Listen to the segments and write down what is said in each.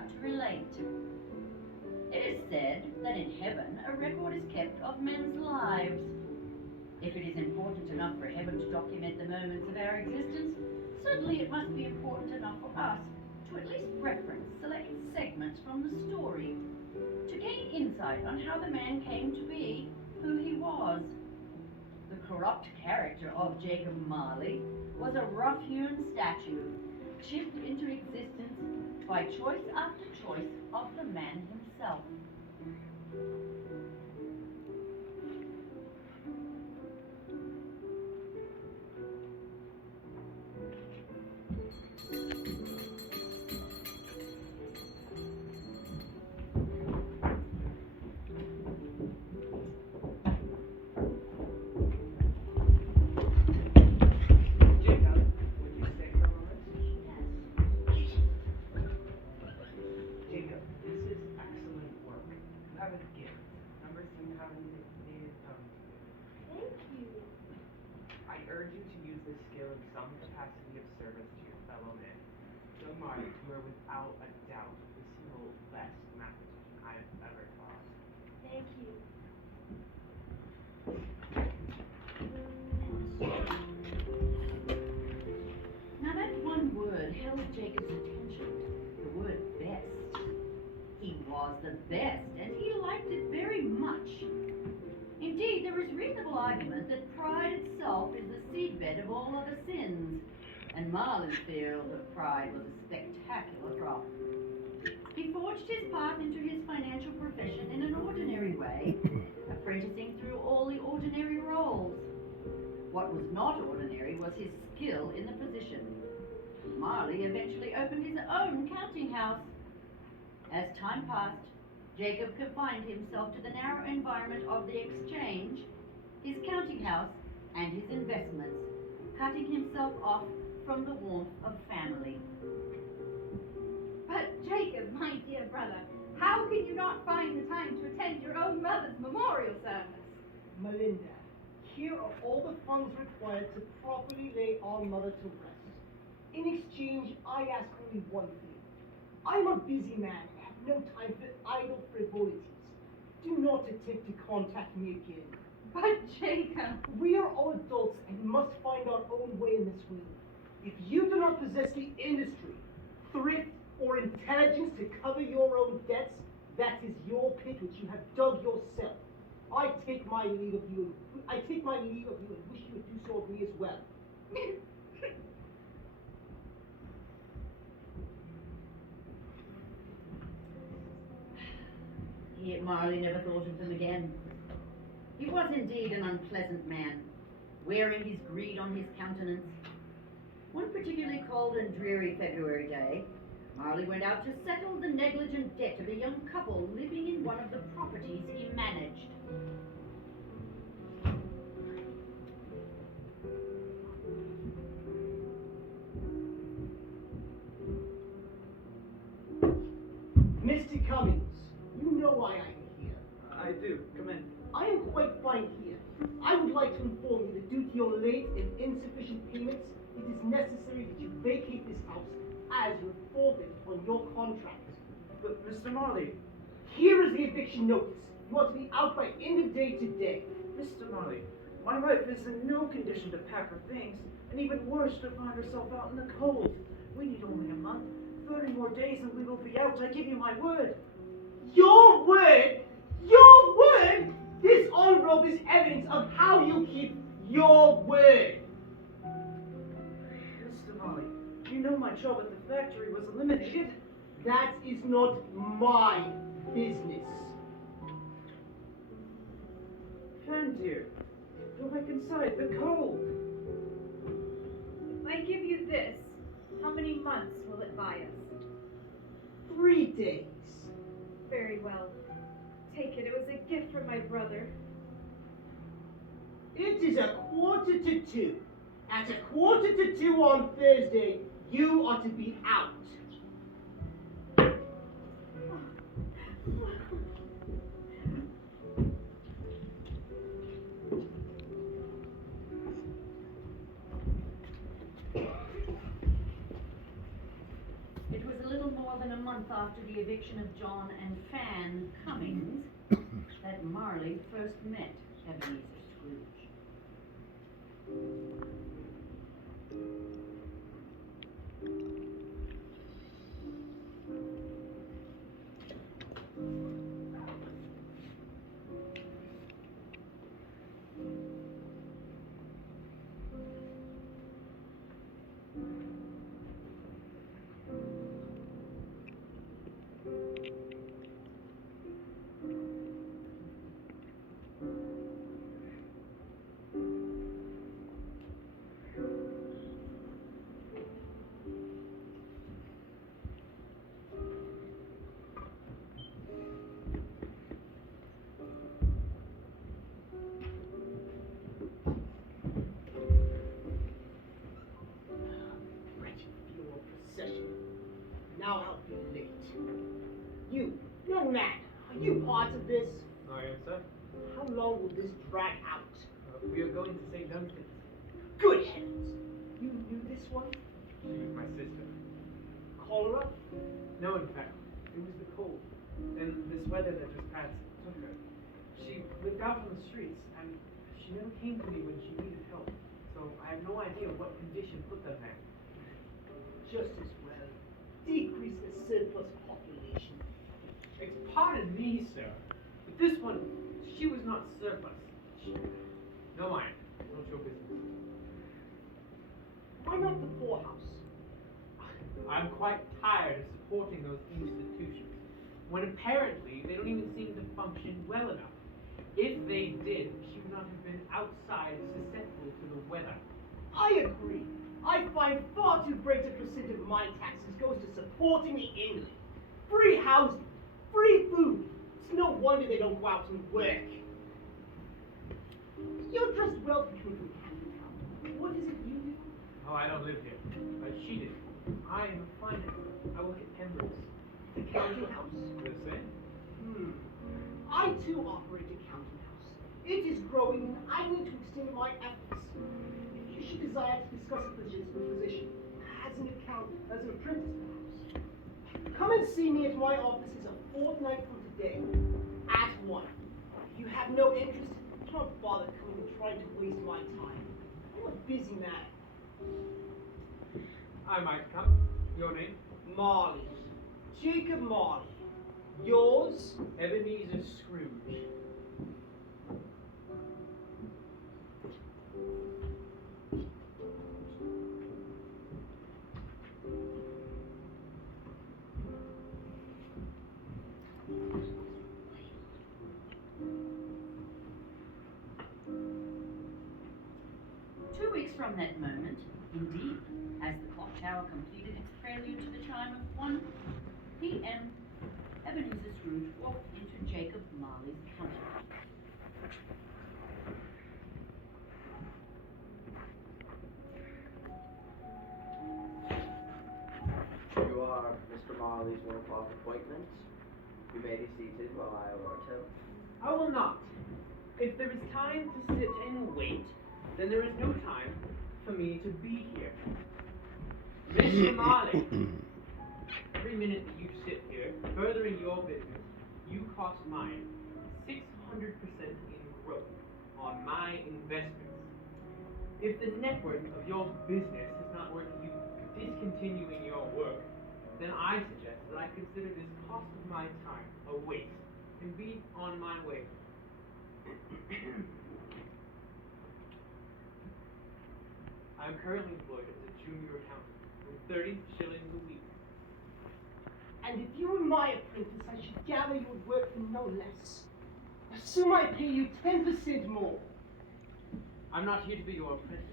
about to relate. It is said that in heaven a record is kept of men's lives. If it is important enough for heaven to document the moments of our existence, certainly it must be important enough for us to at least reference select segments from the story, to gain insight on how the man came to be who he was. The corrupt character of Jacob Marley was a rough-hewn statue, chipped into existence by choice after choice of the man himself. You are without a doubt the single best mathematician I have ever taught. Thank you. Now that one word held Jacob's attention, the word best. He was the best, and he liked it very much. Indeed, there is reasonable argument that pride itself is the seedbed of all other sins, and Marley's field of pride was a spectacular crop. He forged his path into his financial profession in an ordinary way, apprenticing through all the ordinary roles. What was not ordinary was his skill in the position. Marley eventually opened his own counting house. As time passed, Jacob confined himself to the narrow environment of the exchange, his counting house, and his investments, cutting himself off from the warmth of family. But Jacob, my dear brother, how can you not find the time to attend your own mother's memorial service? Melinda, here are all the funds required to properly lay our mother to rest. In exchange, I ask only one thing. I'm a busy man and have no time for idle frivolities. Do not attempt to contact me again. But Jacob... We are all adults and must find our own way in this world. If you do not possess the industry, thrift, or intelligence to cover your own debts, that is your pit which you have dug yourself. I take my leave of you and wish you would do so of me as well. Yet Marley never thought of them again. He was indeed an unpleasant man, wearing his greed on his countenance. One particularly cold and dreary February day, Marley went out to settle the negligent debt of a young couple living in one of the properties he managed. Mr. Cummings, you know why I'm here. I do. Come in. I am quite fine here. I would like to inform you that due to your late and insufficient payments, it is necessary that you vacate this house as you have forfeited on your contract. But Mr. Marley. Here is the eviction notice. You are to be out by end of day today. Mr. Marley, my wife is in no condition to pack her things, and even worse, to find herself out in the cold. We need only a month, 30 more days, and we will be out. I give you my word. Your word? Your word? This envelope is evidence of how you keep your word. Mr. Marley, you know my job at the factory was eliminated. That is not my business. Fan dear, go back inside, the cold. If I give you this, how many months will it buy us? 3 days. Very well. Take it. It was a gift from my brother. It is 1:45. At 1:45 on Thursday, you are to be out. It was a little more than a month month after the eviction of John and Fan Cummings that Marley first met Ebenezer Scrooge. Now I'll be late. You, young man, are you part of this? I am, sir. How long will this drag out? We are going to St. Dunstan's. Good heavens! You knew this one? She was my sister. Cholera? No, in fact, it was the cold. And this weather that just passed took her. She lived out on the streets, and she never came to me when she needed help. So I have no idea what condition put them there. Just as well. Decrease the surplus population. Pardon me, sir, but this one, she was not surplus. No mind, not your business. Why not the poorhouse? I'm quite tired of supporting those institutions, when apparently they don't even seem to function well enough. If they did, she would not have been outside susceptible to the weather. I agree. I find far too great a percent of my taxes goes to supporting the English. Free housing, free food. It's no wonder they don't go out and work. You're dressed well for coming from Camden Town. What is it you do? Oh, I don't live here. She did. I am a financer. I work at Pembroke's. The counting house? The same? I too operate a counting house. It is growing and I need to extend my efforts. If you should desire to discuss a position as an apprentice perhaps, come and see me at my offices a fortnight from today at 1. If you have no interest, do not bother coming and trying to waste my time. I'm a busy man. I might come. Your name? Marley. Jacob Marley. Yours? Ebenezer Scrooge. From that moment, indeed, as the clock tower completed its prelude to the chime of 1 p.m., Ebenezer Scrooge walked into Jacob Marley's counting. You are Mr. Marley's 1 o'clock appointment. You may be seated while I alert him. I will not. If there is time to sit and wait, then there is no time for me to be here. Mr. Marley, every minute that you sit here, furthering your business, you cost mine 600% in growth on my investments. If the net worth of your business is not worth you discontinuing your work, then I suggest that I consider this cost of my time a waste and be on my way. I am currently employed as a junior accountant with 30 shillings a week. And if you were my apprentice, I should gather you would work for no less. Assume I pay you 10% more. I'm not here to be your apprentice.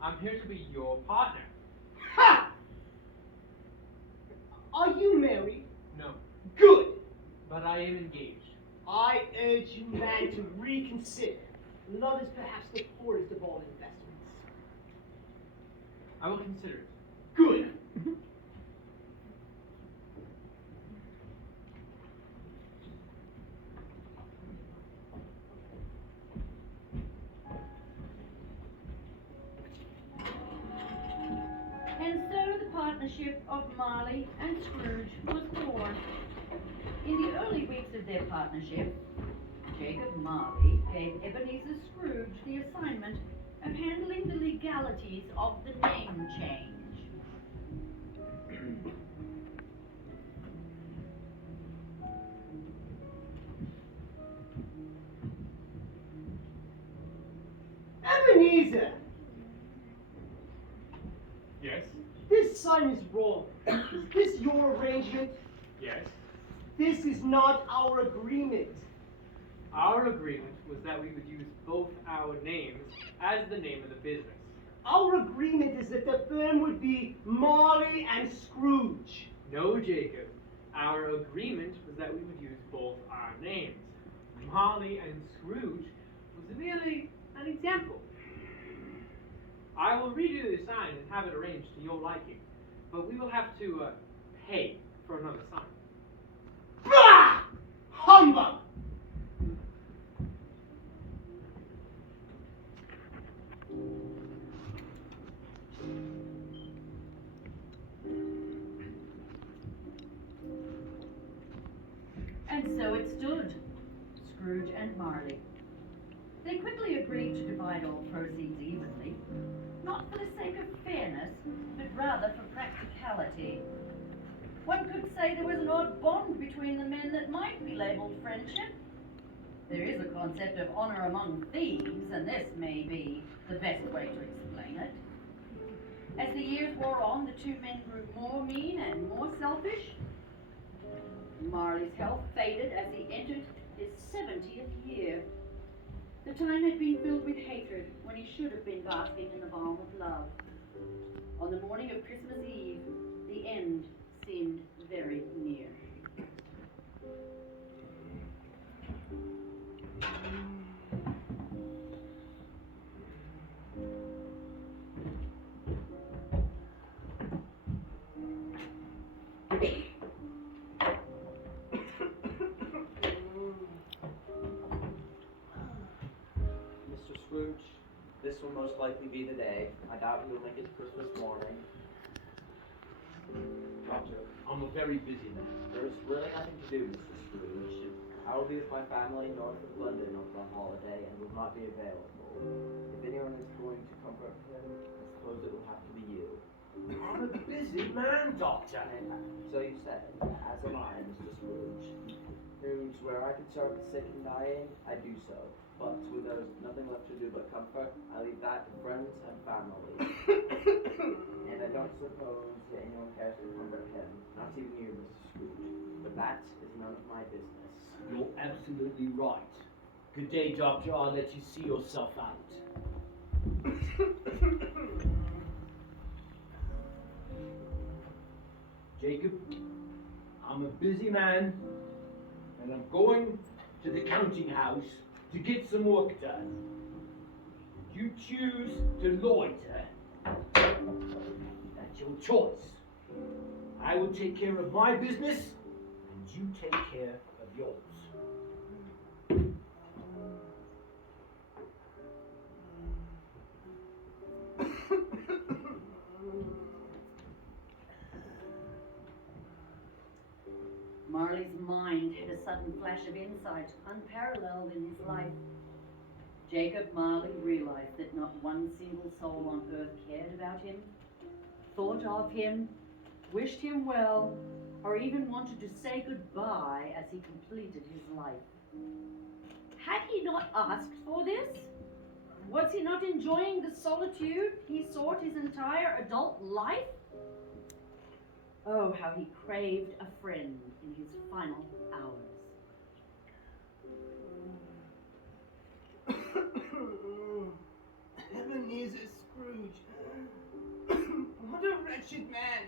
I'm here to be your partner. Ha! Are you married? No, Good. but I am engaged. I urge you, man, to reconsider. Love is perhaps the poorest of all investments. I will consider it. Good. And so the partnership of Marley and Scrooge was born. their partnership, Jacob Marley gave Ebenezer Scrooge the assignment of handling the legalities of the name change. Ebenezer! Yes? This sign is wrong. Is this your arrangement? Yes. This is not our agreement. Our agreement was that we would use both our names as the name of the business. Our agreement is that the firm would be Marley and Scrooge. No, Jacob. Our agreement was that we would use both our names. Marley and Scrooge was merely an example. I will redo the sign and have it arranged to your liking, but we will have to pay for another sign. Bah! Humbug! And so it stood, Scrooge and Marley. They quickly agreed to divide all proceeds evenly, not for the sake of fairness, but rather for practicality. One could say there was an odd bond between the men that might be labelled friendship. There is a concept of honour among thieves, and this may be the best way to explain it. As the years wore on, the two men grew more mean and more selfish. Marley's health faded as he entered his 70th year. The time had been filled with hatred when he should have been basking in the balm of love. On the morning of Christmas Eve, the end seemed very near. Mr. Scrooge, this will most likely be the day. I doubt you'll make it to Christmas morning. Doctor, I'm a very busy man. There is really nothing to do, Mr. Scrooge. I will be with my family north of London over the holiday and will not be available. If anyone is going to comfort him, I suppose it will have to be you. I'm a busy man, Doctor. So you say, as am I, Mr. Scrooge. Whose where I could serve the sick and dying, I do so. But when there is nothing left to do but comfort, I leave that to friends and family. And I don't suppose that anyone cares to comfort him, not even you, Mr. Scrooge. But that is none of my business. You're absolutely right. Good day, Doctor. I'll let you see yourself out. Jacob, I'm a busy man, and I'm going to the counting house to get some work done. If you choose to loiter, that's your choice. I will take care of my business, and you take care of yours. Marley's mind had a sudden flash of insight, unparalleled in his life. Jacob Marley realized that not one single soul on earth cared about him, thought of him, wished him well, or even wanted to say goodbye as he completed his life. Had he not asked for this? Was he not enjoying the solitude he sought his entire adult life? Oh, how he craved a friend in his final hours. Ebenezer Scrooge. What a wretched man.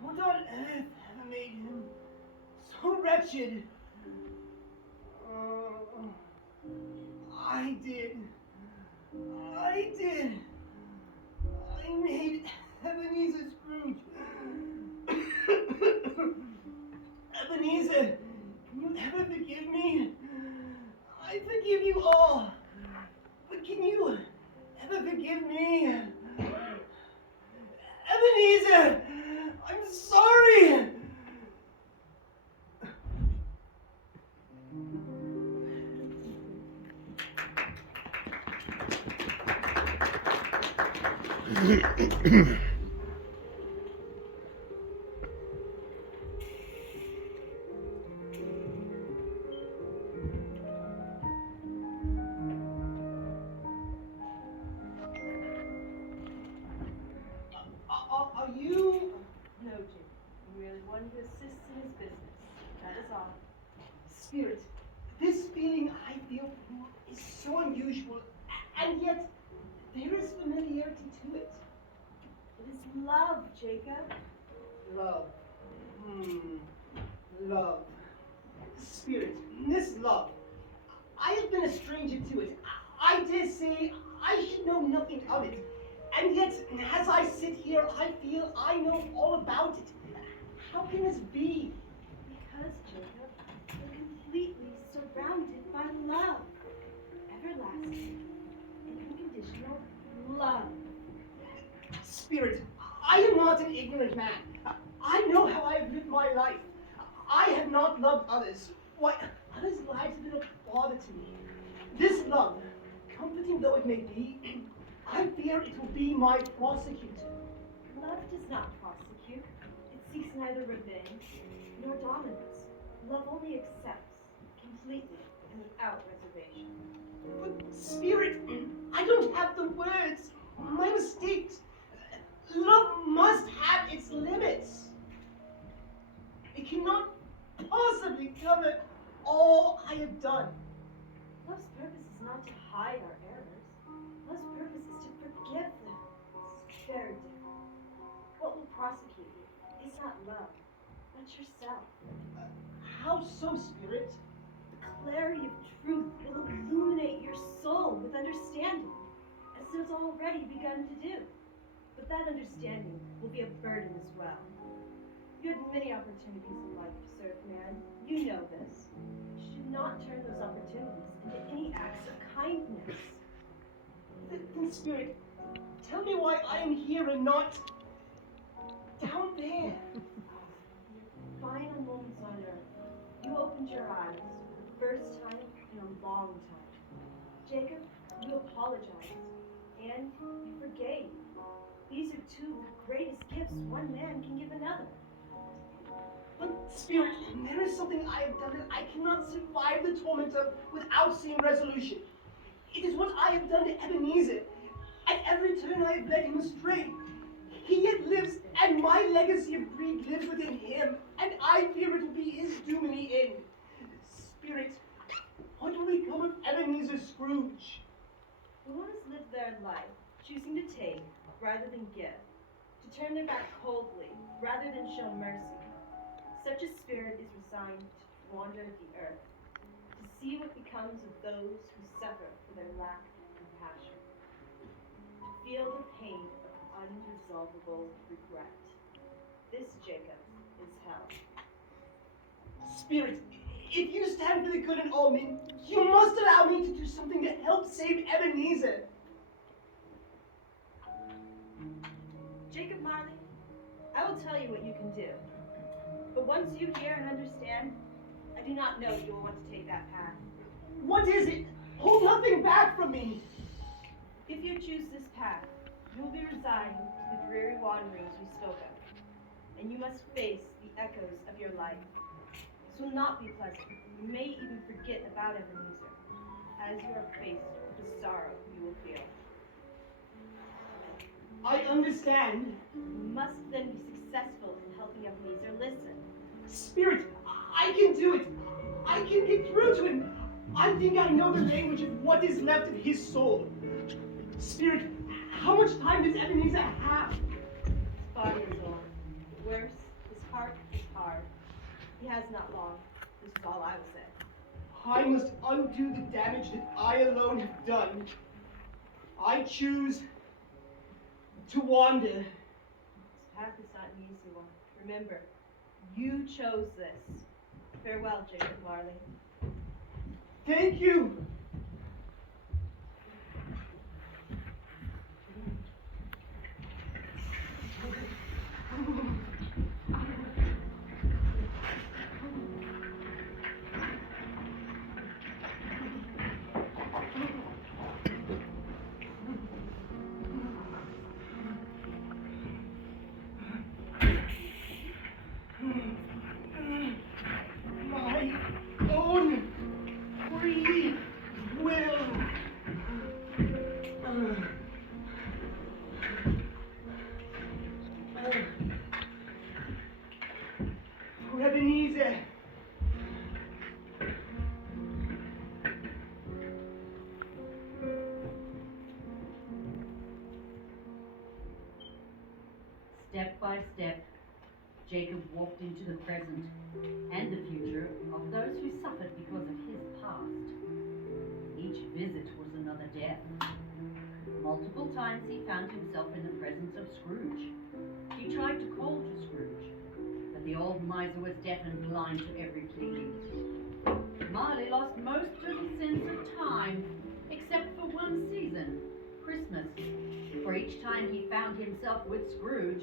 What on earth ever made him so wretched? I did. I made Ebenezer Scrooge. Ebenezer, can you ever forgive me? I forgive you all. But can you ever forgive me? Ebenezer, I'm sorry. Are you? No, Jake. I'm merely one who assists in his business. That is all. Spirit, this feeling I feel for you is so unusual, and yet there is familiarity to it. It is love, Jacob. Love. Love. Spirit, this love. I have been a stranger to it. I dare say I should know nothing of it. And yet, as I sit here, I feel I know all about it. How can this be? Because, Jacob, you're completely surrounded by love. Everlasting and unconditional love. Spirit, I am not an ignorant man. I know how I have lived my life. I have not loved others. Why, others' lives have been a bother to me. This love, comforting though it may be, I fear it will be my prosecutor. Love does not prosecute. It seeks neither revenge nor dominance. Love only accepts, completely and without reservation. But, Spirit, I don't have the words. My mistakes. Love must have its limits. It cannot possibly cover all I have done. Love's purpose is not to hide our errors. Love's purpose is to forgive them. It's very different. What will prosecute you is not love, but yourself. How so, Spirit? The clarity of truth will illuminate your soul with understanding, as it has already begun to do. But that understanding will be a burden as well. You had many opportunities in life to serve man. You know this. You should not turn those opportunities into any acts of kindness. Then, Spirit, tell me why I am here and not down there. Your final moments on earth, you opened your eyes for the first time in a long time. Jacob, you apologized, and you forgave. These are two of the greatest gifts one man can give another. But, Spirit, there is something I have done that I cannot survive the torment of without seeing resolution. It is what I have done to Ebenezer. At every turn I have led him astray. He yet lives, and my legacy of greed lives within him, and I fear it will be his doom in the end. Spirit, what will become of Ebenezer Scrooge? The one has lived their life, choosing to take rather than give, to turn their back coldly rather than show mercy. Such a spirit is resigned to wander the earth, to see what becomes of those who suffer for their lack of compassion, to feel the pain of unresolvable regret. This, Jacob, is hell. Spirit, if you stand for the good in all men, you must allow me to do something to help save Ebenezer. Jacob Marley, I will tell you what you can do. But once you hear and understand, I do not know you will want to take that path. What is it? Hold nothing back from me. If you choose this path, you will be resigned to the dreary wanderings we spoke of, and you must face the echoes of your life. This will not be pleasant. You may even forget about Ebenezer, as you are faced with the sorrow you will feel. I understand. You must then be successful in helping Ebenezer listen. Spirit, I can do it. I can get through to him. I think I know the language of what is left of his soul. Spirit, how much time does Ebenezer have? His body is on. Worse, his heart is hard. He has not long. This is all I will say. I must undo the damage that I alone have done. I choose to wander. This path is not an easy one. Remember, you chose this. Farewell, Jacob Marley. Thank you. Jacob walked into the present and the future of those who suffered because of his past. Each visit was another death. Multiple times he found himself in the presence of Scrooge. He tried to call to Scrooge, but the old miser was deaf and blind to every plea. Marley lost most of his sense of time, except for one season, Christmas. For each time he found himself with Scrooge,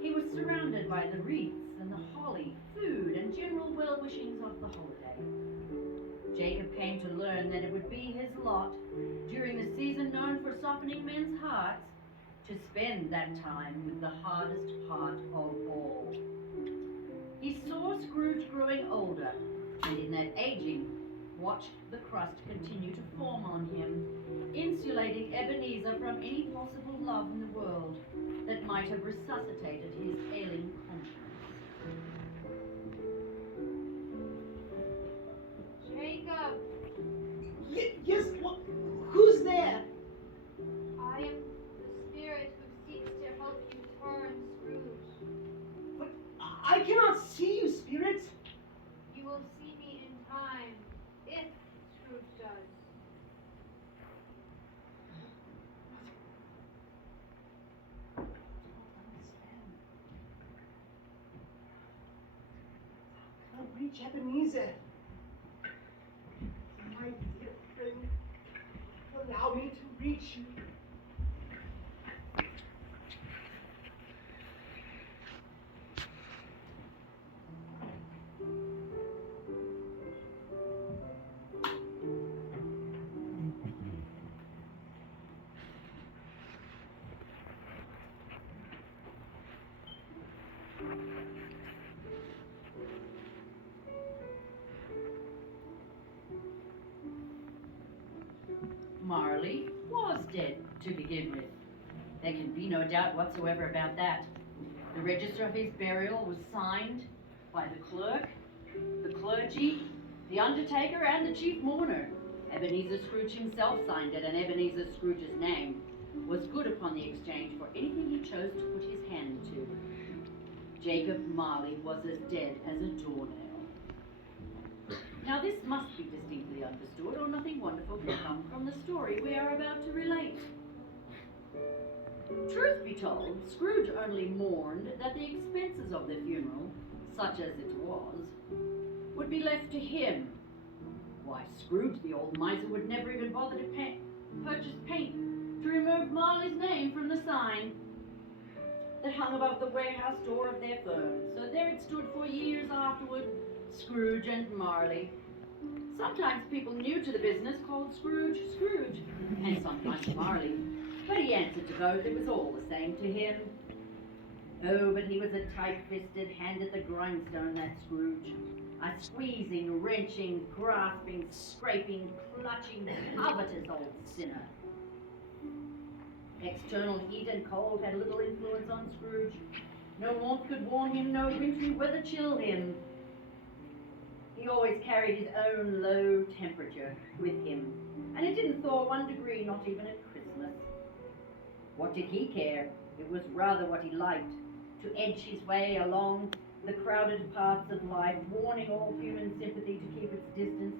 he was surrounded by the wreaths and the holly, food, and general well-wishings of the holiday. Jacob came to learn that it would be his lot, during the season known for softening men's hearts, to spend that time with the hardest part of all. He saw Scrooge growing older, and in that aging, watched the crust continue to form on him, insulating Ebenezer from any possible love in the world that might have resuscitated his ailing conscience. Jacob, Yes, who's there? I am the spirit who seeks to help you turn Scrooge. But I cannot see you, spirit. You will see me in time, if Scrooge does. I'll reach Ebenezer. My dear friend, allow me to reach you. Marley was dead to begin with. There can be no doubt whatsoever about that. The register of his burial was signed by the clerk, the clergy, the undertaker, and the chief mourner. Ebenezer Scrooge himself signed it, and Ebenezer Scrooge's name was good upon the exchange for anything he chose to put his hand to. Jacob Marley was as dead as a doornail. Now this must be distinctly understood, or nothing wonderful can come from the story we are about to relate. Truth be told, Scrooge only mourned that the expenses of the funeral, such as it was, would be left to him. Why, Scrooge the old miser would never even bother to purchase paint to remove Marley's name from the sign that hung above the warehouse door of their firm. So there it stood for years afterward, Scrooge and Marley. Sometimes people new to the business called Scrooge, Scrooge, and sometimes Marley. But he answered to both, it was all the same to him. Oh, but he was a tight-fisted hand at the grindstone, that Scrooge. A squeezing, wrenching, grasping, scraping, clutching, covetous old sinner. External heat and cold had little influence on Scrooge. No warmth could warm him, no wintry weather chill him. He always carried his own low temperature with him, and it didn't thaw 1 degree, not even at Christmas. What did he care? It was rather what he liked, to edge his way along the crowded paths of life, warning all human sympathy to keep its distance.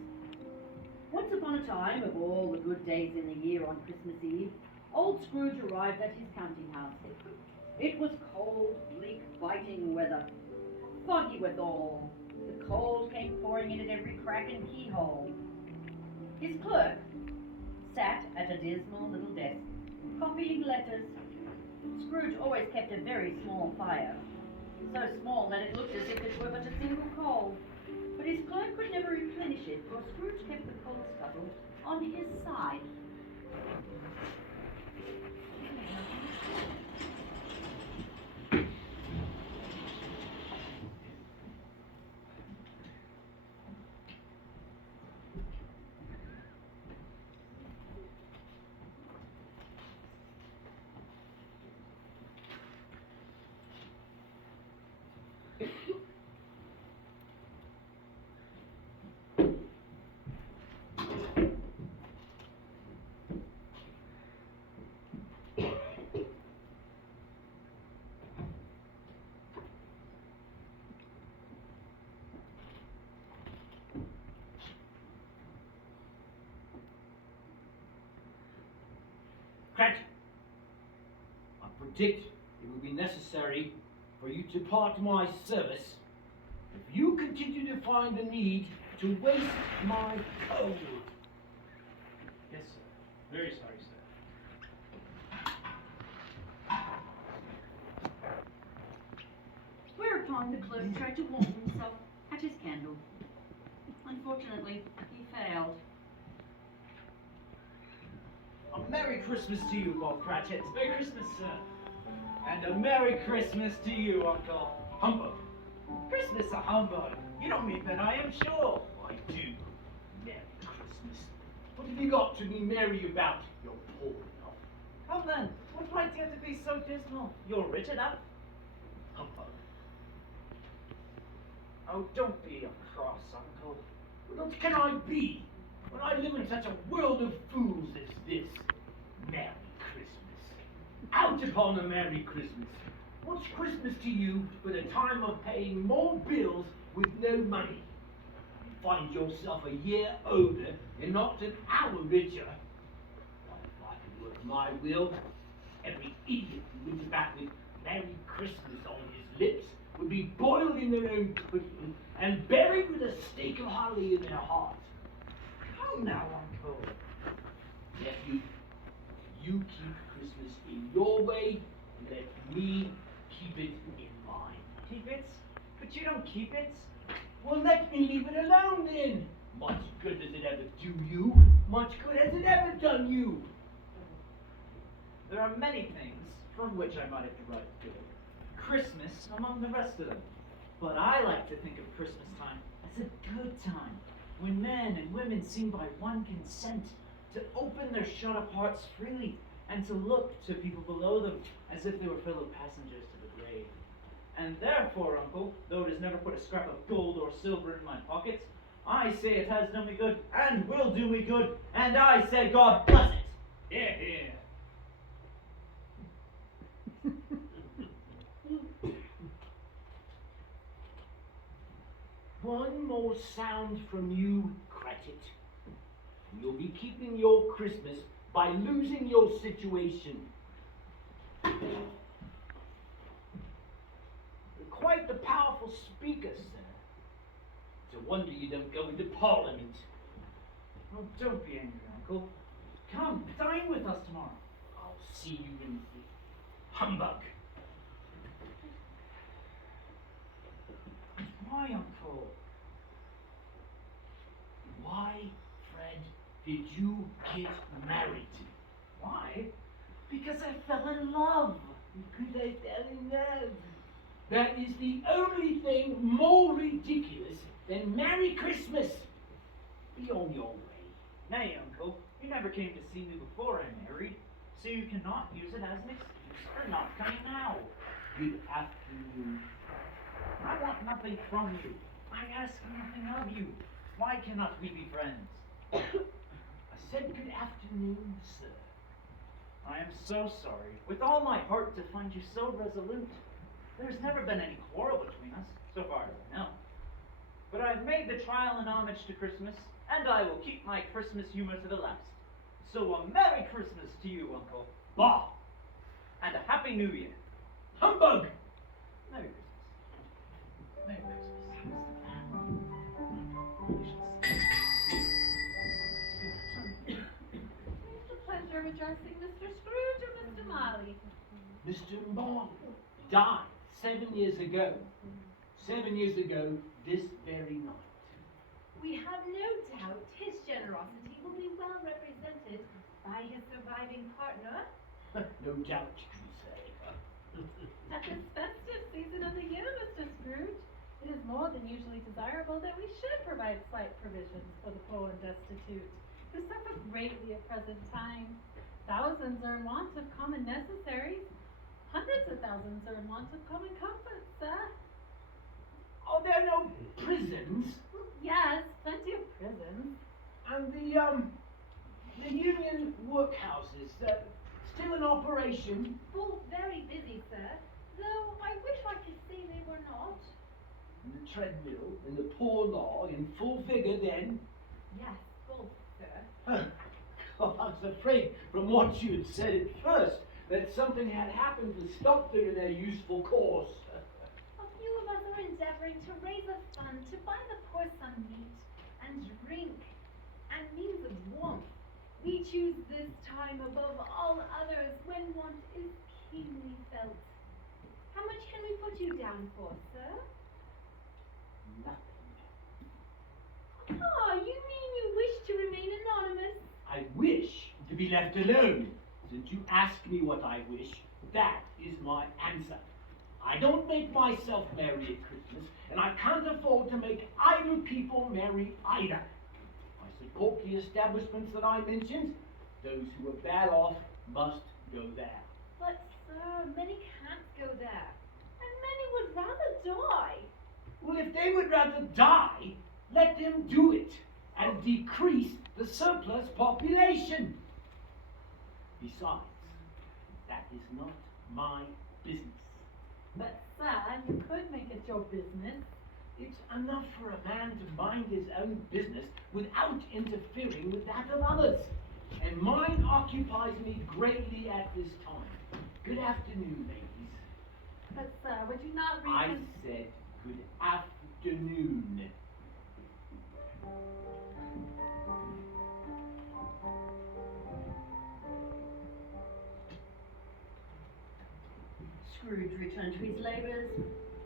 Once upon a time, of all the good days in the year on Christmas Eve, old Scrooge arrived at his counting house. It was cold, bleak, biting weather, foggy withal. The cold came pouring in at every crack and keyhole. His clerk sat at a dismal little desk, copying letters. Scrooge always kept a very small fire, so small that it looked as if it were but a single coal. But his clerk could never replenish it, for Scrooge kept the coal scuttle on his side. Cratchit, I predict it will be necessary for you to part my service if you continue to find the need to waste my coal. Yes, sir. Very sorry, sir. Whereupon the clerk tried to warm himself at his candle. Unfortunately, he failed. A Merry Christmas to you, Lord Cratchit. Merry Christmas, sir. And a Merry Christmas to you, Uncle. Humbug. Christmas a humbug. You don't mean that, I am sure. I do. Merry Christmas. What have you got to be merry about, you're poor enough? Come then, what right do you have to be so dismal? You're rich enough. Humbug. Oh, don't be a cross, Uncle. What can I be when I live in such a world of fools as this? Merry Christmas. Out upon a Merry Christmas. What's Christmas to you but a time of paying more bills with no money? You find yourself a year older and not an hour richer. If I could work my will, every idiot who lives about with Merry Christmas on his lips would be boiled in their own pudding and buried with a stake of holly in their heart. Come now, Uncle. Nephew, you keep Christmas in your way and let me keep it in mine. Keep it? But you don't keep it. Well, let me leave it alone then. Much good does it ever do you? Much good has it ever done you? There are many things from which I might have derived good. Christmas among the rest of them. But I like to think of Christmas time as a good time, when men and women seem by one consent to open their shut-up hearts freely and to look to people below them as if they were fellow passengers to the grave. And therefore, Uncle, though it has never put a scrap of gold or silver in my pockets, I say it has done me good and will do me good, and I say God bless it. Here, here. One more sound from you, Cratchit. You'll be keeping your Christmas by losing your situation. You're quite the powerful speaker, sir. It's a wonder you don't go into Parliament. Oh, don't be angry, Uncle. Come, dine with us tomorrow. I'll see you in the humbug. Why, Uncle? Why, Fred, did you get married? Why? Because I fell in love. Because I fell in love. That is the only thing more ridiculous than Merry Christmas. Be on your way. Nay, Uncle, you never came to see me before I married, so you cannot use it as an excuse for not coming now. Good afternoon. I want nothing from you. I ask nothing of you. Why cannot we be friends? I said good afternoon, sir. I am so sorry, with all my heart, to find you so resolute. There's never been any quarrel between us, so far as I know. But I've made the trial in homage to Christmas, and I will keep my Christmas humor to the last. So a Merry Christmas to you, Uncle. Bah! And a Happy New Year. Humbug! Merry Christmas. Merry It's a pleasure of addressing Mr. Scrooge or Mr. Marley. Mr. Marley died 7 years ago. 7 years ago, this very night. We have no doubt his generosity will be well represented by his surviving partner No doubt, you say. at this festive season of the year, Mr. Scrooge. It is more than usually desirable that we should provide slight provisions for the poor and destitute, who suffer greatly at present time. Thousands are in want of common necessaries. Hundreds of thousands are in want of common comforts, sir. Are there no prisons? Yes, plenty of prisons. And the union workhouses, still in operation? Both very busy, sir, though I wish I could say they were not. And the treadmill and the poor law in full vigor then? Yes, both, sir. Oh, I was afraid from what you had said at first that something had happened to stop them in their useful course. A few of us are endeavoring to raise a fund to buy the poor some meat and drink and means of warmth. We choose this time above all others when want is keenly felt. How much can we put you down for, sir? Nothing. Ah, you mean you wish to remain anonymous? I wish to be left alone. Since you ask me what I wish, that is my answer. I don't make myself merry at Christmas, and I can't afford to make idle people merry either. I support the establishments that I mentioned. Those who are bad off must go there. But, sir, many can't go there, and many would rather die. Well, if they would rather die, let them do it and decrease the surplus population. Besides, that is not my business. But, sir, you could make it your business. It's enough for a man to mind his own business without interfering with that of others. And mine occupies me greatly at this time. Good afternoon, ladies. But, sir, would you not I read said good afternoon. Scrooge returned to his labours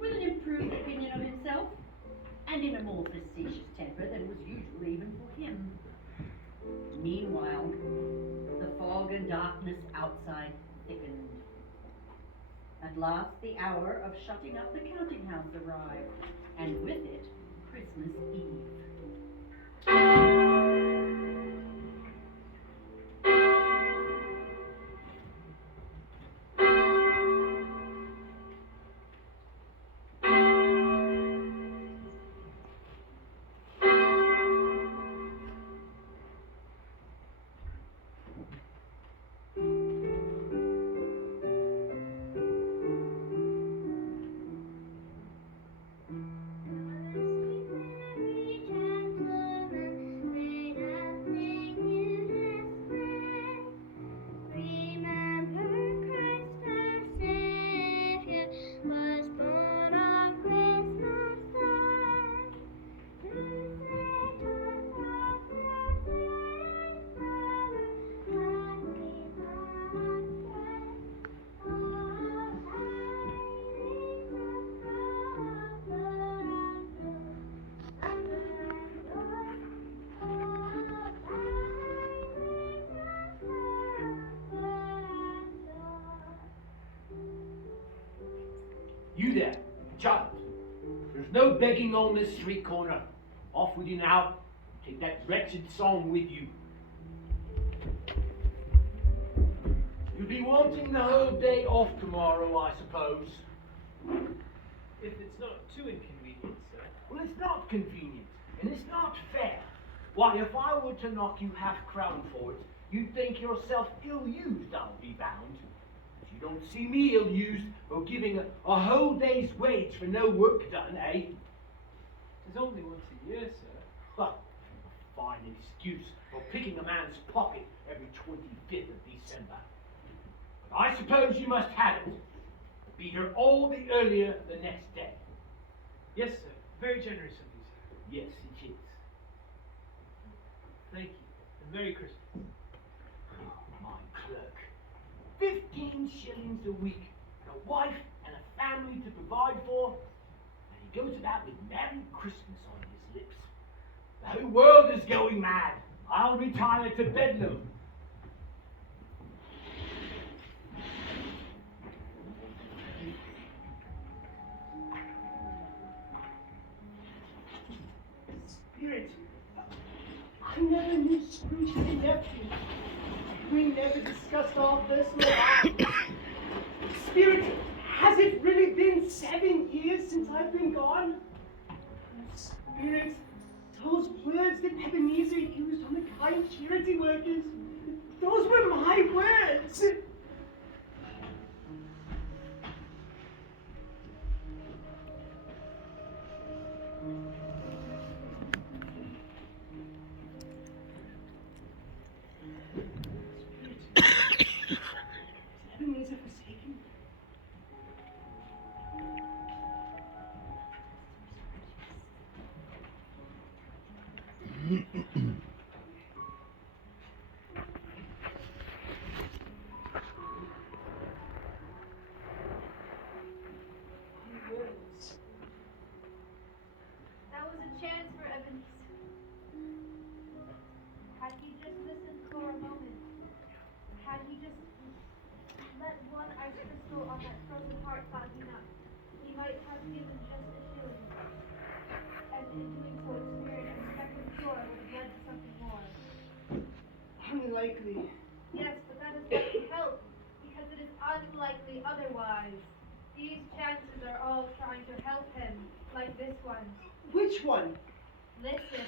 with an improved opinion of himself and in a more facetious temper than was usual even for him. Meanwhile, the fog and darkness outside thickened. At last the hour of shutting up the counting house arrived, and with it Christmas Eve. You there, child. There's no begging on this street corner. Off with you now. Take that wretched song with you. You'll be wanting the whole day off tomorrow, I suppose. If it's not too inconvenient, sir. Well, it's not convenient, and it's not fair. Why, if I were to knock you half-crown for it, you'd think yourself ill-used, I'll be bound. But you don't see me ill-used for giving a whole day's wage for no work done, eh? It's only once a year, sir. Well, a fine excuse for picking a man's pocket every 25th of December. But I suppose you must have it. Be here all the earlier the next day. Yes, sir. Very generous of you, sir. Yes, it is. Thank you. And Merry Christmas. My clerk. 15 shillings a week, and a wife and a family to provide for, and he goes about with Merry Christmas on his lips. The whole world is going mad. I'll retire to Bedlam. Spirit, I never knew Scrooge had a nephew. We never discussed our personal lives. Spirit, has it really been 7 years since I've been gone? Spirit, those words that Ebenezer used on the kind charity workers, those were my words. That was a chance for Ebenezer. Had he just listened for a moment, had he just let one ice crystal on that frozen heart flatten up, he might have given just a healing. And in doing so, its spirit and spectrum joy would have led to something more. Unlikely. Yes, but that is why we help, because it is unlikely otherwise. These chances are all trying to help him, like this one. Which one? Listen.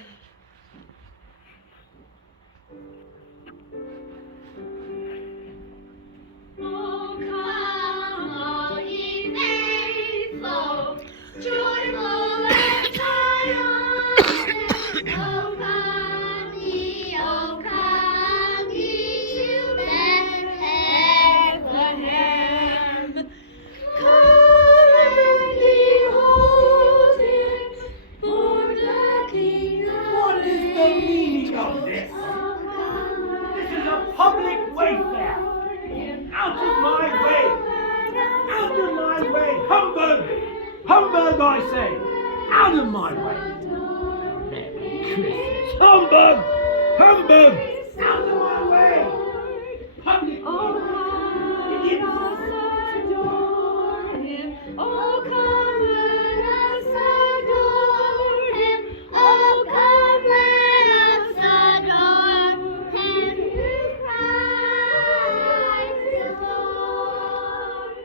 Oh, come, all ye faithful, joyful and triumphant. Oh, come ye to Bethlehem. Come and behold him, born the King of What is the meaning of this? This is a public wayfair. Out of my way! Out of my way! Humbug! Humbug, I say! Out of my way! Merry Christmas! Humbug! Humbug! Out of my way! Public wayfair! Idiots! Oh, come let us adore him. Oh, come let us adore him who Christ is Lord.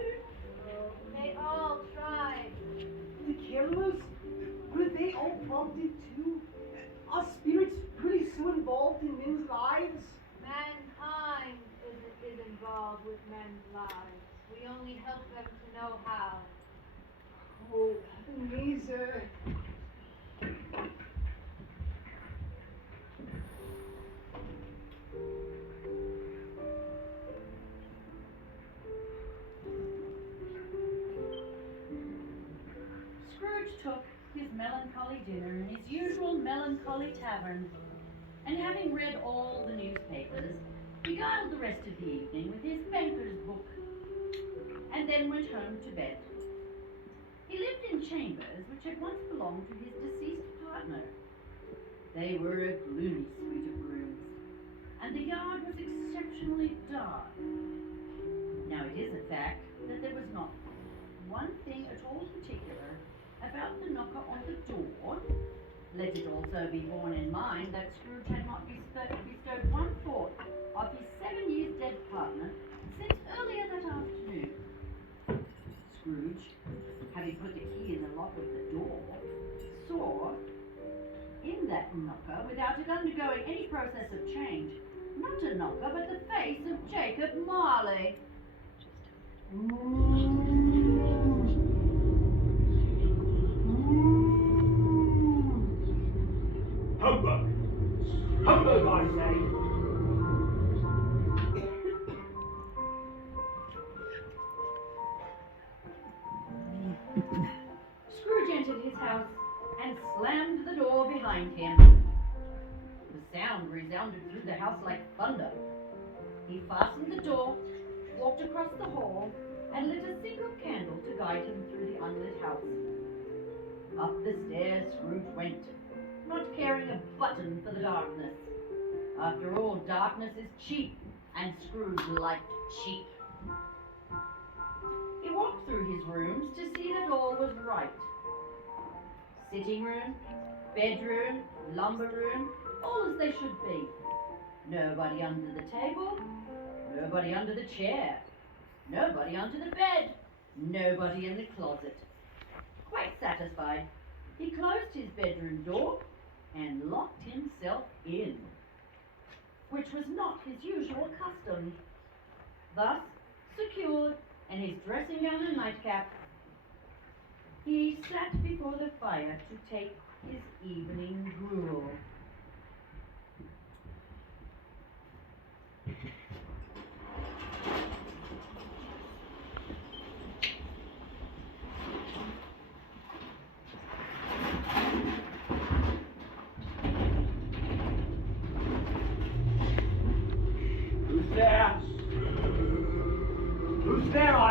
They all tried. The carolers? Were they all prompted too? Are spirits really so involved in men's lives? Mankind is involved with men's lives. We only help them to know how. Oh, Ebenezer. Scrooge took his melancholy dinner in his usual melancholy tavern, and having read all the newspapers, beguiled the rest of the evening with his banker's book, and then went home to bed. He lived in chambers which had once belonged to his deceased partner. They were a gloomy suite of rooms, and the yard was exceptionally dark. Now it is a fact that there was not one thing at all particular about the knocker on the door. Let it also be borne in mind that Scrooge had not bestowed one thought of his 7 years dead partner since earlier that afternoon. Scrooge, having put the key in the lock of the door, saw in that knocker, without it undergoing any process of change, not a knocker but the face of Jacob Marley. Humbug! Humbug, I say! Scrooge entered his house and slammed the door behind him. The sound resounded through the house like thunder. He fastened the door, walked across the hall, and lit a single candle to guide him through the unlit house. Up the stairs Scrooge went, not caring a button for the darkness. After all, darkness is cheap, and Scrooge liked cheap. He walked through his rooms to see that all was right. Sitting room, bedroom, lumber room, all as they should be. Nobody under the table, nobody under the chair, nobody under the bed, nobody in the closet. Quite satisfied, he closed his bedroom door and locked himself in, which was not his usual custom. Thus, secured in his dressing gown and nightcap, he sat before the fire to take his evening gruel.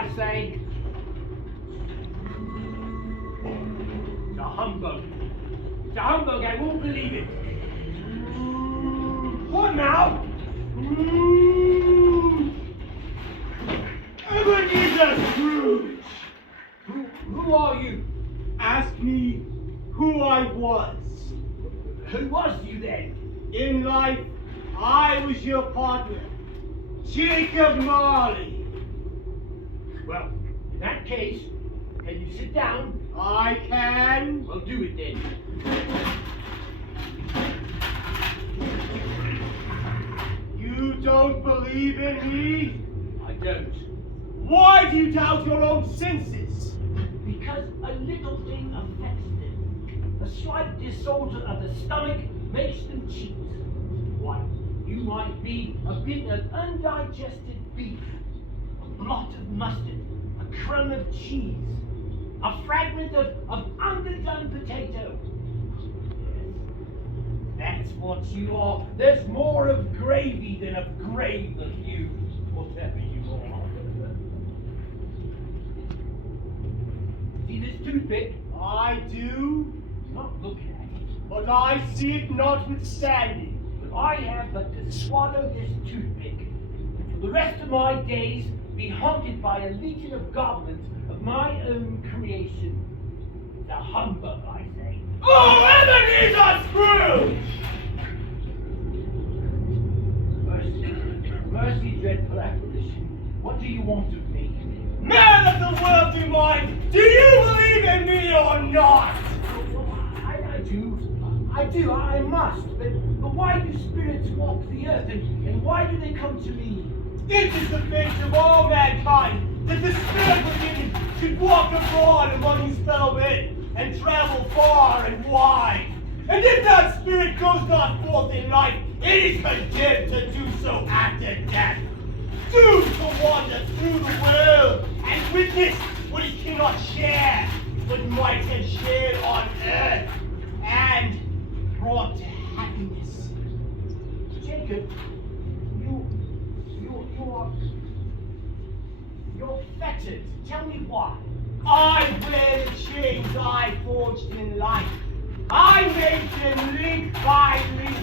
I say. It's a humbug. It's a humbug, I won't believe it. What now? Ebenezer Scrooge! Who are you? Ask me who I was. Who was you then? In life, I was your partner, Jacob Marley. Well, in that case, can you sit down? I can. Well, do it then. You don't believe in me? I don't. Why do you doubt your own senses? Because a little thing affects them. A slight disorder of the stomach makes them cheat. Why, you might be a bit of undigested beef, a blot of mustard, a crumb of cheese, a fragment of underdone potato. Yes, that's what you are. There's more of gravy than of grave of you, whatever you are. See this toothpick? I do, Not look at it. but I see it notwithstanding. But I have but to swallow this toothpick, and for the rest of my days be haunted by a legion of goblins of my own creation. It's a humbug, I say. Oh, Ebenezer Scrooge! Mercy, dreadful apparition. What do you want of me? Man of the worldly mind, do you believe in me or not? I do, I must. But why do spirits walk the earth, and why do they come to me? It is the fate of all mankind that the spirit within should walk abroad among his fellow men and travel far and wide. And if that spirit goes not forth in life, it is condemned to do so after death. Doomed to wander through the world and witness what he cannot share, but might have shared on earth and brought to happiness. Jacob, you're fettered. Tell me why. I wear the chains I forged in life. I made them link by link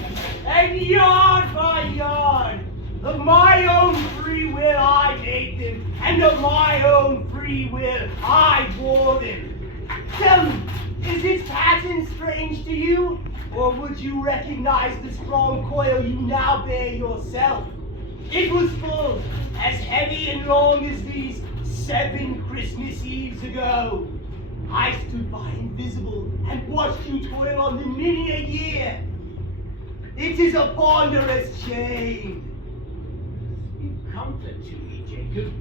and yard by yard. Of my own free will I made them, and of my own free will I wore them. Tell me, is this pattern strange to you? Or would you recognize the strong coil you now bear yourself? It was full, as heavy and long as these 7 Christmas Eves ago. I stood by invisible and watched you toil on the many a year. It is a ponderous chain. Speak comfort to me, Jacob.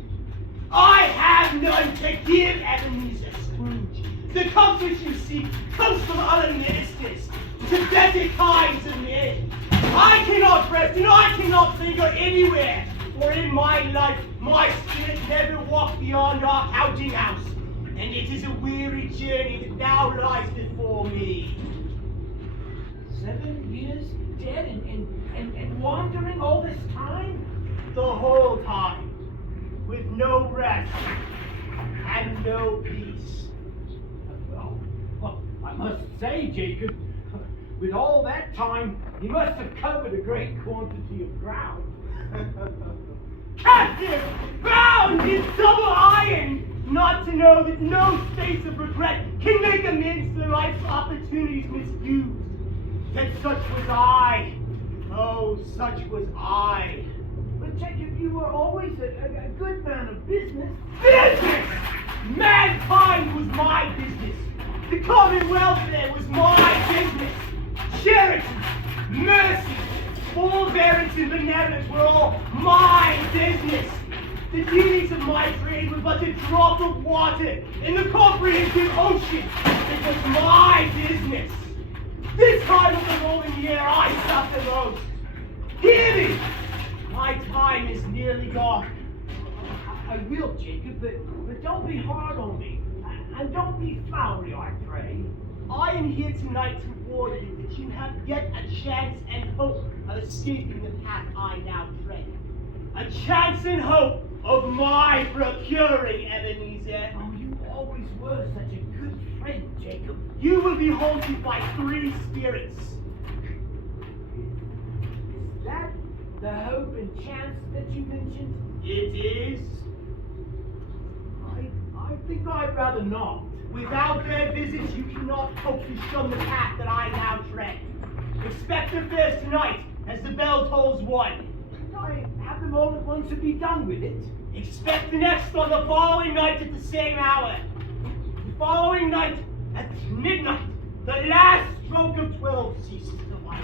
I have none to give, Ebenezer Scrooge. The comfort you seek comes from other ministers, to better kinds of men. I cannot rest and I cannot linger anywhere, for in my life my spirit never walked beyond our counting house, and it is a weary journey that now lies before me. 7 years dead and wandering all this time? The whole time, with no rest and no peace. Well, I must say, Jacob, with all that time, you must have covered a great quantity of ground. Captive, bound in double iron, not to know that no space of regret can make amends for life's opportunities misused. Yet such was I. Oh, such was I. But Jacob, you were always a good man of business. Business! Mankind was my business. The common welfare was my business. Charity, mercy, forbearance, and benevolence were all my business. The duties of my trade were but a drop of water in the comprehensive ocean. It was my business. This time of the rolling year I suffer most. Hear me! My time is nearly gone. I will, Jacob, but don't be hard on me. And don't be flowery, I pray. I am here tonight to warn you that you have yet a chance and hope of escaping the path I now tread. A chance and hope of my procuring, Ebenezer. Oh, you always were such a good friend, Jacob. You will be haunted by 3 spirits. Is that the hope and chance that you mentioned? It is. I think I'd rather not. Without their visits, you cannot hope to shun the path that I now tread. Expect the first tonight, as the bell tolls 1. I have them all at once and be done with it. Expect the next on the following night at the same hour. The following night at midnight, the last stroke of 12 ceases the light.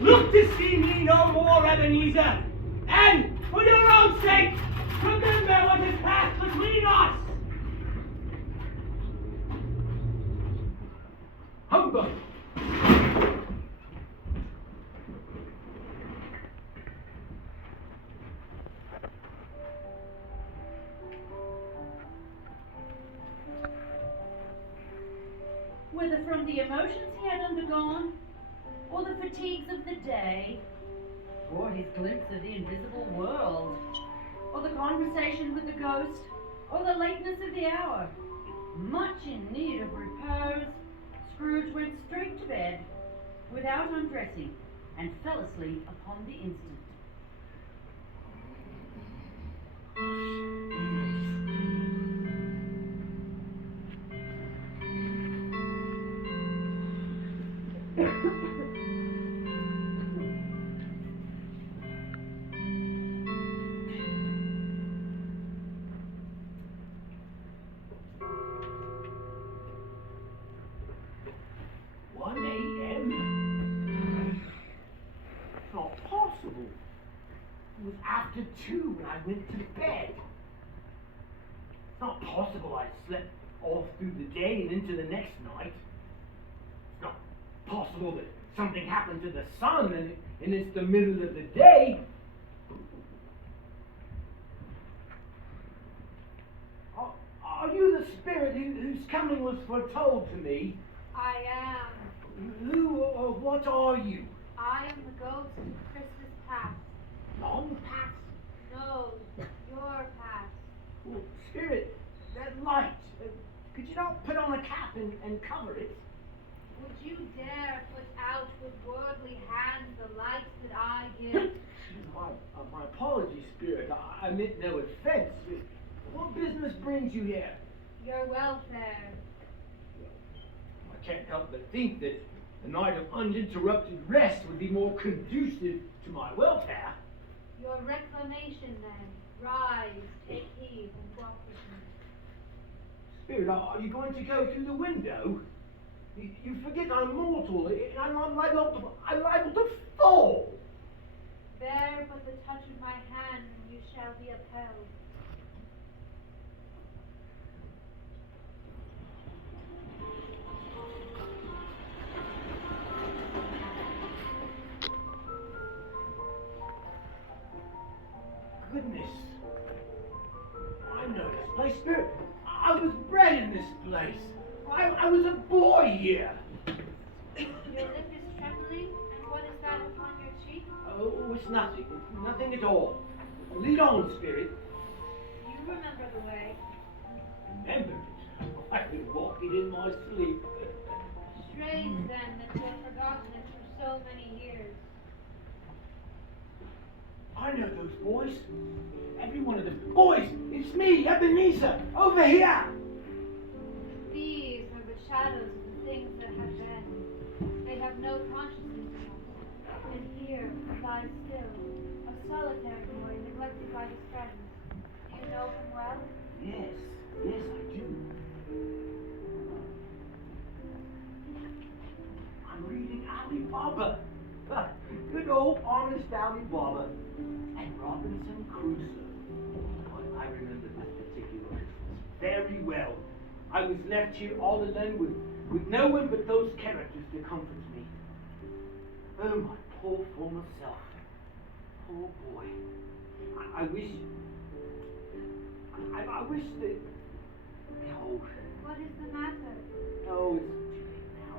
Look to see me no more, Ebenezer, and for your own sake, remember what has passed between us. Humbug! Whether from the emotions he had undergone, or the fatigues of the day, or his glimpse of the invisible world, or the conversation with the ghost, or the lateness of the hour, much in need of repose, Scrooge went straight to bed, without undressing, and fell asleep upon the instant. It's not possible. It was after 2 when I went to bed. It's not possible I slept all through the day and into the next night. It's not possible that something happened to the sun and it's the middle of the day. Are you the spirit whose coming was foretold to me? I am. Who or what are you? I am the ghost of Christmas past. Long past? No, your past. Well, spirit, that light. Could you not put on a cap and cover it? Would you dare put out with worldly hands the light that I give? My apologies, spirit. I meant no offense. What business brings you here? Your welfare. I can't help but think that a night of uninterrupted rest would be more conducive to my welfare. Your reclamation then. Rise, take heed, and walk with me. Spirit, are you going to go through the window? You forget I'm mortal. I'm liable to fall. Bear but the touch of my hand, and you shall be upheld. Goodness. I know this place, Spirit. I was bred in this place. I was a boy here. Your lip is trembling, and what is that upon your cheek? Oh, it's nothing. Nothing at all. Lead on, Spirit. You remember the way. Remember it? I've been walking in my sleep. Strange then that you have forgotten it for so many years. I know those boys. Every one of them. Boys, it's me, Ebenezer, over here. These are the shadows of the things that have been. They have no consciousness now. And here lies still a solitary boy neglected by his friends. Do you know him well? Yes, I do. I'm reading Ali Baba. Good old honest Ali Baba. And Robinson Crusoe. I remember this particular Christmas very well. I was left here all alone with no one but those characters to comfort me. Oh, my poor former self. Poor boy. I wish that... Oh. What is the matter? Oh, it's too late now.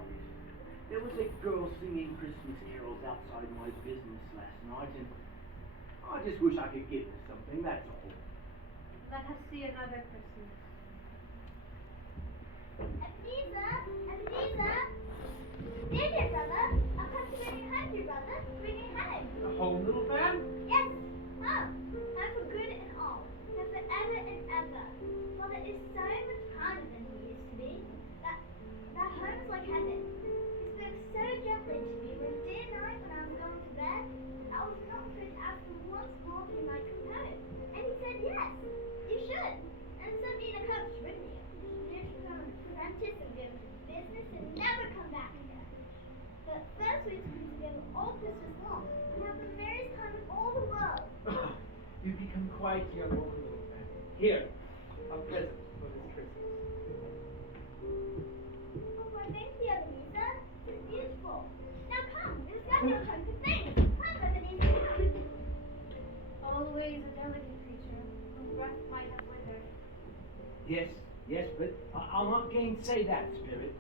There was a girl singing Christmas carols outside my business last night, and I just wish I could give her something, that's all. Let us see another Christmas. Ebenezer! Ebenezer! Dear, dear brother, I've come to bring you home, dear brother. Bring you home. The whole little fam? Yes, home. Home for good and all. Home forever and ever. Father is so much harder than he used to be. That home is like heaven. He spoke so gently to me when day and night when I was going to bed. I was not afraid to ask him once more if he might come home. And he said yes, you should. And sent me in a coach with me. You should become an apprentice and go into business and never come back again. But first we have to be together all Christmas long and have the merriest time in all the world. You become quite your own little fam. Here, a present for this Christmas. Oh, why thank you, Ebenezer. It's beautiful. Now come, we've got no time to think. Come, Ebenezer, come. Always a delicate creature, whose breath might have withered. Yes, but I'll not gainsay that, Spirit.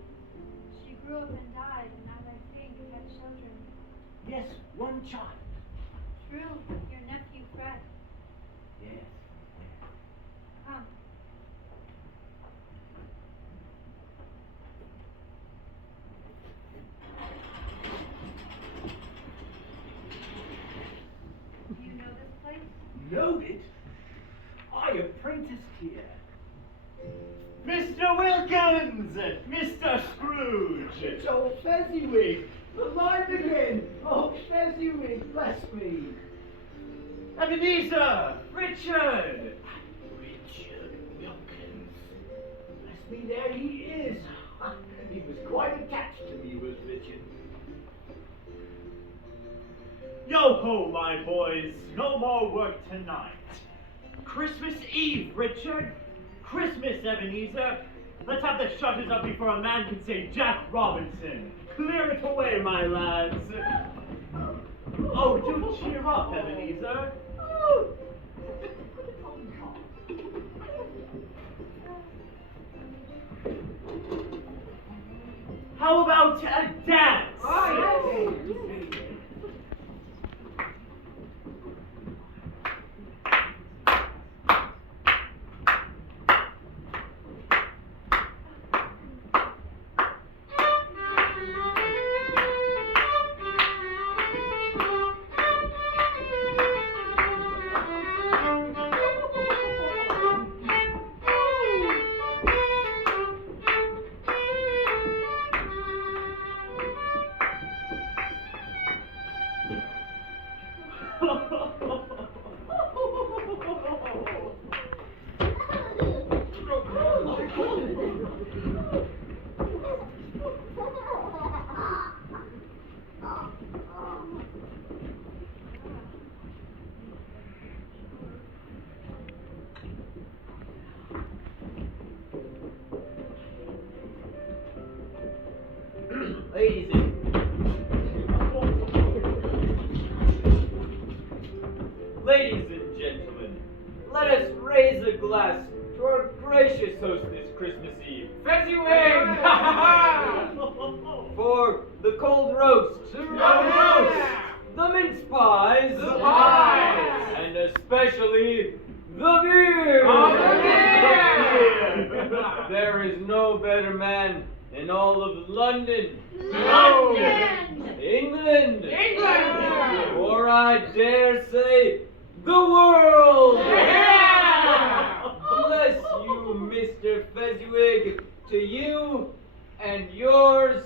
She grew up and died, and as I think had children. Yes, one child. True, your nephew Fred. Yes. Come. Do you know this place? Know it? I apprenticed here. Mr. Wilkins! Mr. Scrooge! It's old Fezziwig! Alive again! Oh, Fezziwig, bless me! Ebenezer! Richard! Richard Wilkins. Bless me, there he is. He was quite attached to me, was Richard. Yo-ho, my boys. No more work tonight. Christmas Eve, Richard. Christmas, Ebenezer. Let's have the shutters up before a man can say Jack Robinson. Clear it away, my lads. Oh, do cheer up, Ebenezer. How about a dance? Ladies and gentlemen, let us raise a glass to our gracious host this Christmas Eve. Fezziwig! For the cold roast, the mince pies, and especially the beer. There is no better man in all of London, England, or I dare say the world. Bless you, Mr. Fezziwig, to you and yours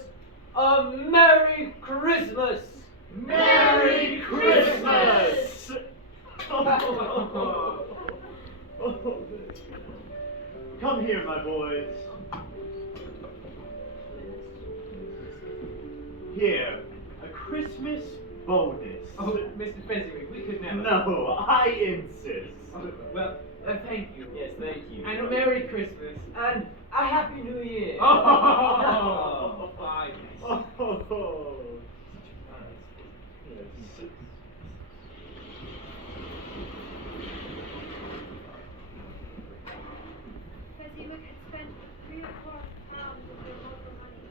a Merry Christmas. Merry Christmas. Come here, my boys. Here, a Christmas bonus. Oh, Mr. Fezziwig, we could never. No, I insist. Well, thank you. Yes, thank you. And a Merry Christmas. And a Happy New Year. Oh, fine. Oh. Yes. Fezziwig had spent 3 or 4 pounds of your local money.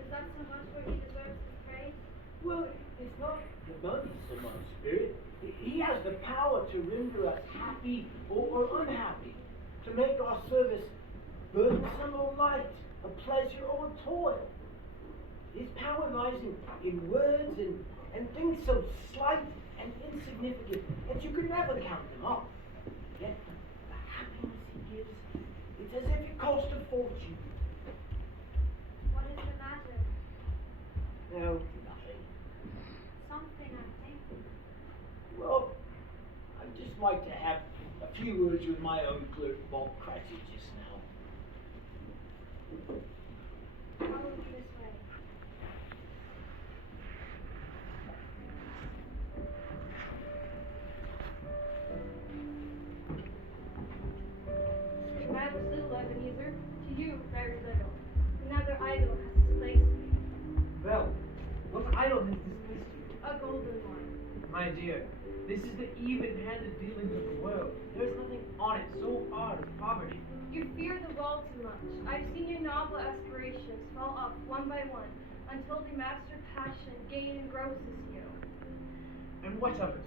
Is that so much where he deserves his praise? Well, It's not the money so much, Spirit. He has the power to render us happy or unhappy, to make our service burdensome or light, a pleasure or a toil. His power lies in words and things so slight and insignificant that you could never count them up. Yet the happiness he gives, it's as if it cost a fortune. What is the matter? No, nothing. Something, I think. Well, I'd just like to have a few words with my own clerk, Bob Cratchit, just now. Follow me this way. It matters little, Ebenezer. To you, very little. Another idol has displaced me. Well, what idol has displaced you? A golden one. My dear, this is the even-handed dealings of the world. There's nothing on it so hard as poverty. You fear the world too much. I've seen your noble aspirations fall off one by one until the master passion gain engrosses you. And what of it?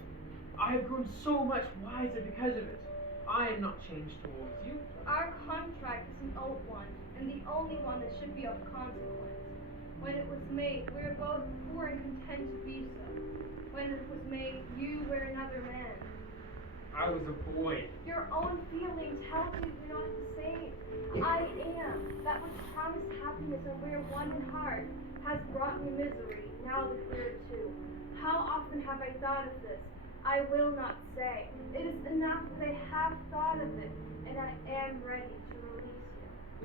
I have grown so much wiser because of it. I am not changed towards you. Our contract is an old one, and the only one that should be of consequence. When it was made, we were both poor and content to be so. When it was made, you were another man. I was a boy. Your own feeling tells you you're not the same. I am. That which promised happiness when we are one in heart has brought me misery, now the clearer too. How often have I thought of this? I will not say. It is enough that I have thought of it, and I am ready to release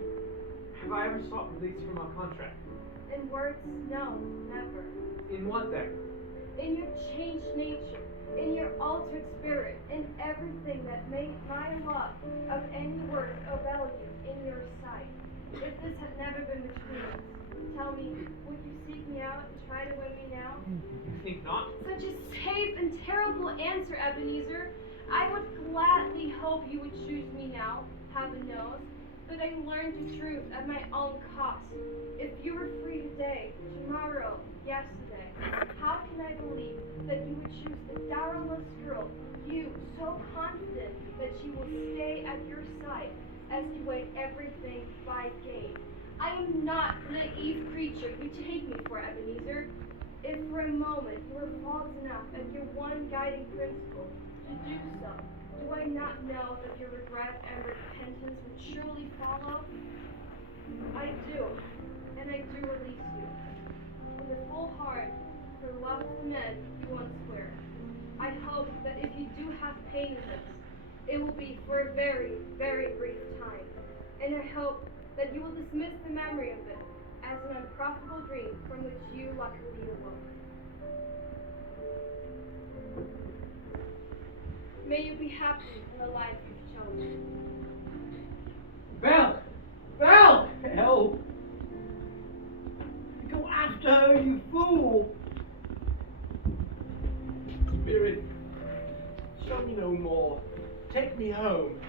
you. Have I ever sought release from our contract? In words, no, never. In what then? In your changed nature, in your altered spirit, in everything that makes my love of any worth of value in your sight. If this had never been between us, tell me, would you seek me out and try to win me now? You think not? Such a safe and terrible answer, Ebenezer. I would gladly hope you would choose me now, heaven knows, but I learned the truth at my own cost. If you were free today, tomorrow, yesterday, how can I believe that you would choose the dowerless girl, you, so confident that she will stay at your side as you weigh everything by gain? I am not the naive creature you take me for, Ebenezer. If for a moment you were false enough at your one guiding principle to do so, do I not know that your regret and repentance would surely follow? I do, and I do release you. With a full heart, for the love of the men you once were. I hope that if you do have pain in this, it will be for a very, very brief time. And I hope that you will dismiss the memory of it as an unprofitable dream from which you luckily awoke. May you be happy in the life you've chosen. Belle! Belle! Help! Go after her, you fool! Spirit, show me no more. Take me home.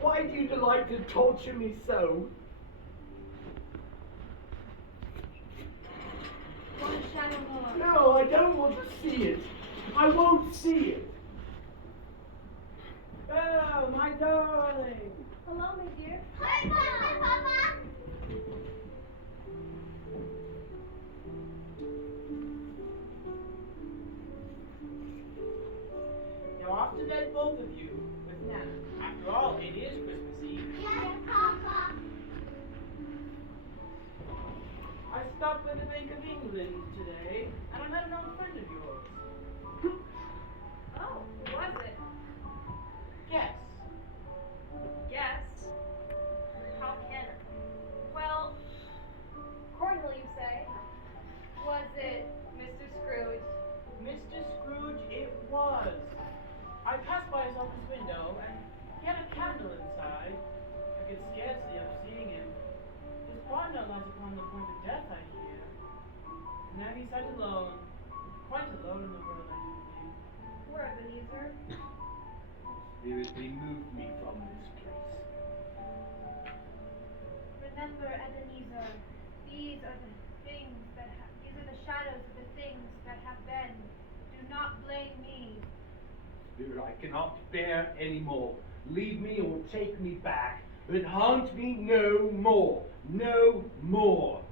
Why do you delight to torture me so? Want a shadow more? No, I don't want to see it. I won't see it. Belle, my darling. Hello, my dear. Hi, Papa! You're off to bed, both of you, with Nana. After all, it is Christmas Eve. Yes, Papa! I stopped by the Bank of England today, and I met an old friend of yours. Oh, who was it? Yes. Yes. How can it? Well, accordingly you say, was it Mr. Scrooge? Mr. Scrooge, it was. I passed by his office window, and he had a candle inside. I could scarcely help seeing him. His partner lies upon the point of death, I hear. And now he sat alone, quite alone in the world, I do believe. Poor Ebenezer. Spirit, remove me from this place. Remember, Ebenezer, these are the things that have These are the shadows of the things that have been. Do not blame me. Spirit, I cannot bear any more. Leave me or take me back, but haunt me no more. No more.